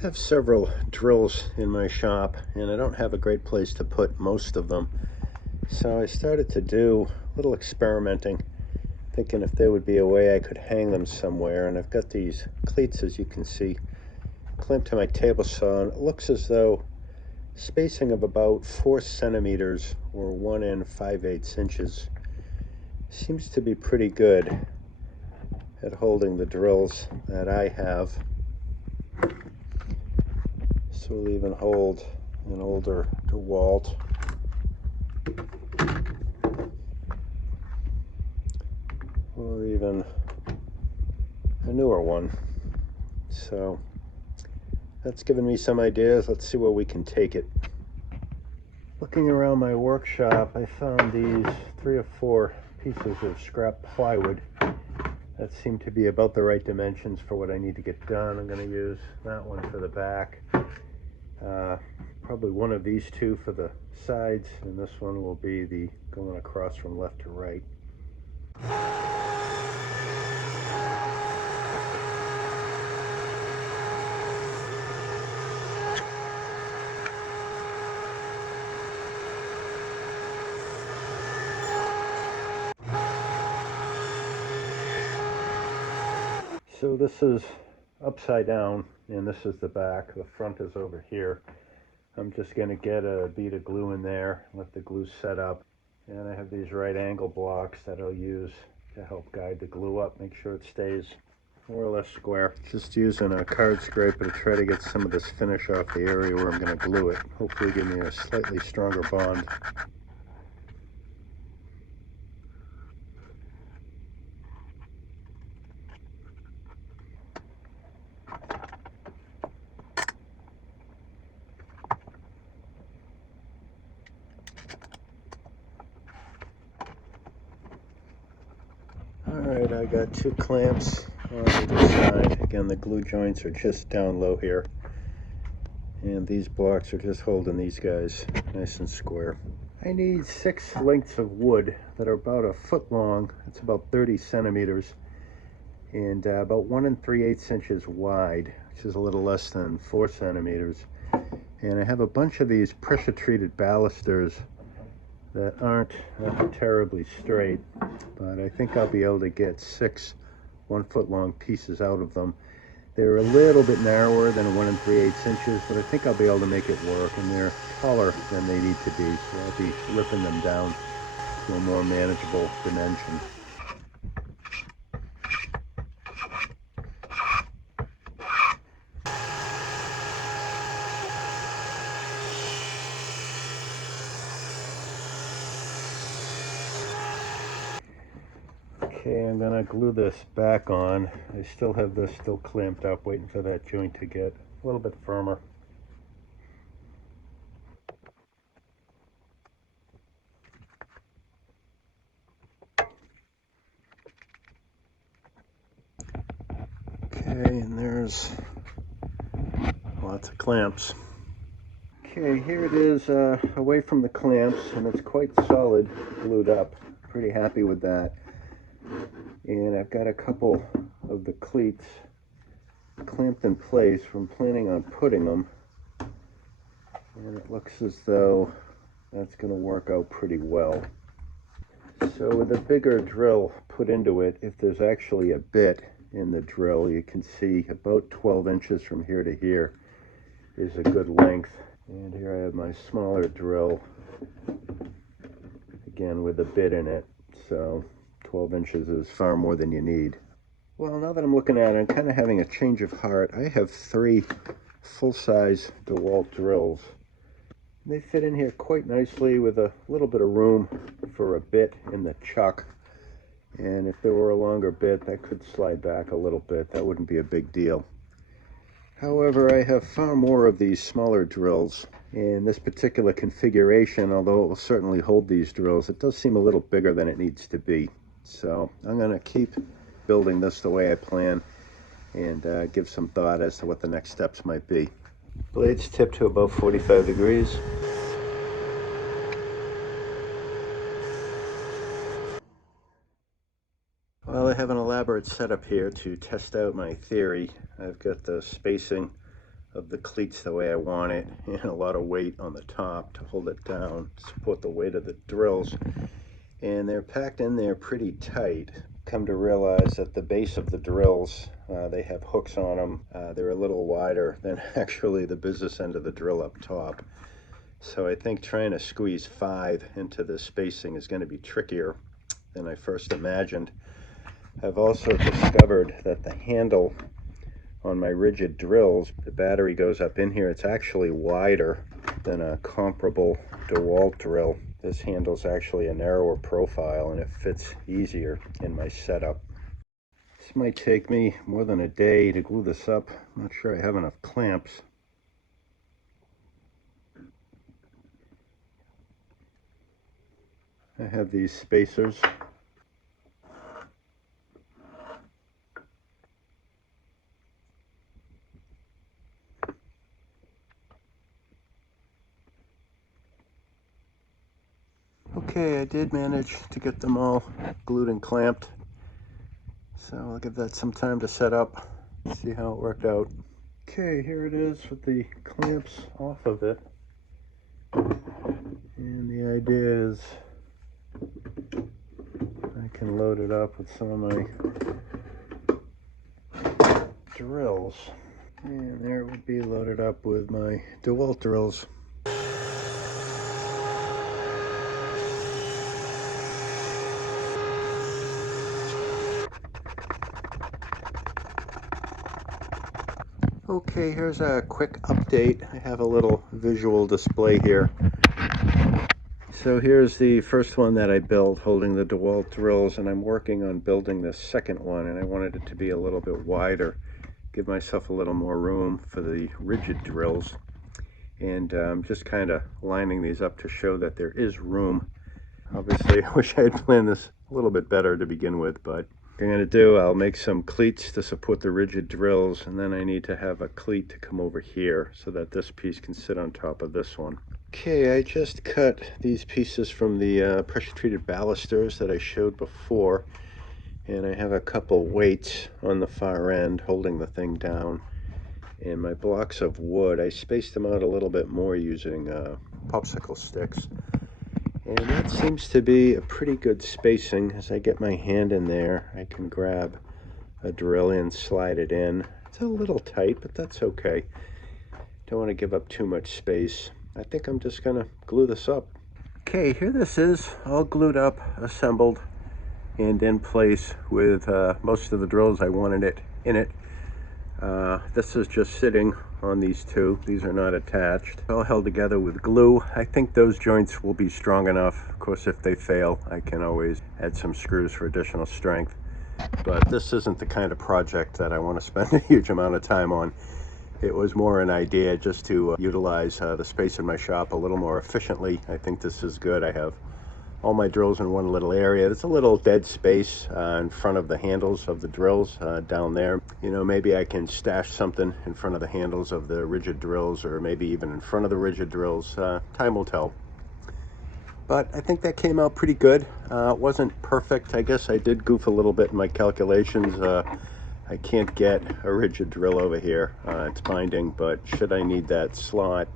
I have several drills in my shop and I don't have a great place to put most of them. So I started to do a little experimenting, thinking if there would be a way I could hang them somewhere. And I've got these cleats, as you can see, clamped to my table saw, and it looks as though spacing of about 4 centimeters or 1 5/8 inches seems to be pretty good at holding the drills that I have. So we'll even hold an older DeWalt or even a newer one. So that's given me some ideas. Let's see where we can take it. Looking around my workshop, I found these 3 or 4 pieces of scrap plywood that seem to be about the right dimensions for what I need to get done. I'm going to use that one for the back, probably one of these two for the sides, and this one will be the going across from left to right. So this is upside down, and this is the back. The front is over here. I'm just going to get a bead of glue in there, let the glue set up, and I have these right angle blocks that I'll use to help guide the glue up, make sure it stays more or less square. Just using a card scraper to try to get some of this finish off the area where I'm going to glue it. Hopefully give me a slightly stronger bond. Alright, I got 2 clamps on either side. Again, the glue joints are just down low here. And these blocks are just holding these guys nice and square. I need 6 lengths of wood that are about a foot long. It's about 30 centimeters and about 1 3/8 inches wide, which is a little less than 4 centimeters. And I have a bunch of these pressure treated balusters that aren't terribly straight, but I think I'll be able to get 6 1-foot long pieces out of them. They're a little bit narrower than 1 3/8 inches, but I think I'll be able to make it work, and they're taller than they need to be, so I'll be ripping them down to a more manageable dimension. Okay, I'm gonna glue this back on. I still have this still clamped up, waiting for that joint to get a little bit firmer. Okay, and there's lots of clamps. Okay, here it is away from the clamps, and it's quite solid, glued up. Pretty happy with that. And I've got a couple of the cleats clamped in place from planning on putting them, and it looks as though that's going to work out pretty well. So with a bigger drill put into it, if there's actually a bit in the drill, you can see about 12 inches from here to here is a good length. And here I have my smaller drill, again with a bit in it, so 12 inches is far more than you need. Well, now that I'm looking at it, I'm kind of having a change of heart. I have 3 full-size DeWalt drills. They fit in here quite nicely with a little bit of room for a bit in the chuck. And if there were a longer bit, that could slide back a little bit. That wouldn't be a big deal. However, I have far more of these smaller drills. In this particular configuration, although it will certainly hold these drills, it does seem a little bigger than it needs to be. So I'm going to keep building this the way I plan and give some thought as to what the next steps might be. Blades tip to about 45 degrees. Well, I have an elaborate setup here to test out my theory. I've got the spacing of the cleats the way I want it, and a lot of weight on the top to hold it down, support the weight of the drills. And they're packed in there pretty tight. Come to realize that the base of the drills, they have hooks on them. They're a little wider than actually the business end of the drill up top. So I think trying to squeeze 5 into the spacing is going to be trickier than I first imagined. I've also discovered that the handle on my rigid drills, the battery goes up in here, it's actually wider than a comparable DeWalt drill. This handle's actually a narrower profile and it fits easier in my setup. This might take me more than a day to glue this up. I'm not sure I have enough clamps. I have these spacers. Okay, I did manage to get them all glued and clamped. So I'll give that some time to set up, see how it worked out. Okay, here it is with the clamps off of it. And the idea is I can load it up with some of my drills. And there it would be loaded up with my DeWalt drills. Okay, here's a quick update. I have a little visual display here. So here's the first one that I built holding the DeWalt drills, and I'm working on building the second one, and I wanted it to be a little bit wider, give myself a little more room for the rigid drills. And I'm just kind of lining these up to show that there is room. Obviously, I wish I had planned this a little bit better to begin with, but what I'm going to do, I'll make some cleats to support the rigid drills, and then I need to have a cleat to come over here so that this piece can sit on top of this one. Okay, I just cut these pieces from the pressure-treated balusters that I showed before, and I have a couple weights on the far end holding the thing down. And my blocks of wood, I spaced them out a little bit more using popsicle sticks. And that seems to be a pretty good spacing. As I get my hand in there, I can grab a drill and slide it in. It's a little tight, but that's okay. Don't want to give up too much space. I think I'm just gonna glue this up. Okay, here this is, all glued up, assembled, and in place with most of the drills I wanted it in it. This is just sitting on these two. These are not attached. All held together with glue. I think those joints will be strong enough. Of course, if they fail, I can always add some screws for additional strength. But this isn't the kind of project that I want to spend a huge amount of time on. It was more an idea just to utilize the space in my shop a little more efficiently. I think this is good. I have all my drills in one little area. There's a little dead space in front of the handles of the drills down there. You know, maybe I can stash something in front of the handles of the rigid drills, or maybe even in front of the rigid drills. Time will tell. But I think that came out pretty good. It wasn't perfect. I guess I did goof a little bit in my calculations. I can't get a rigid drill over here. It's binding, but should I need that slot,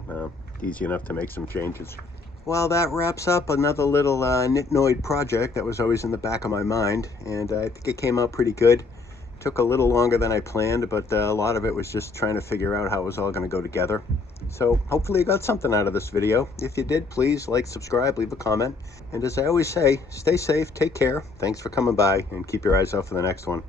easy enough to make some changes. Well, that wraps up another little nitnoid project that was always in the back of my mind, and I think it came out pretty good. It took a little longer than I planned, but a lot of it was just trying to figure out how it was all going to go together. So hopefully you got something out of this video. If you did, please like, subscribe, leave a comment, and as I always say, stay safe, take care, thanks for coming by, and keep your eyes out for the next one.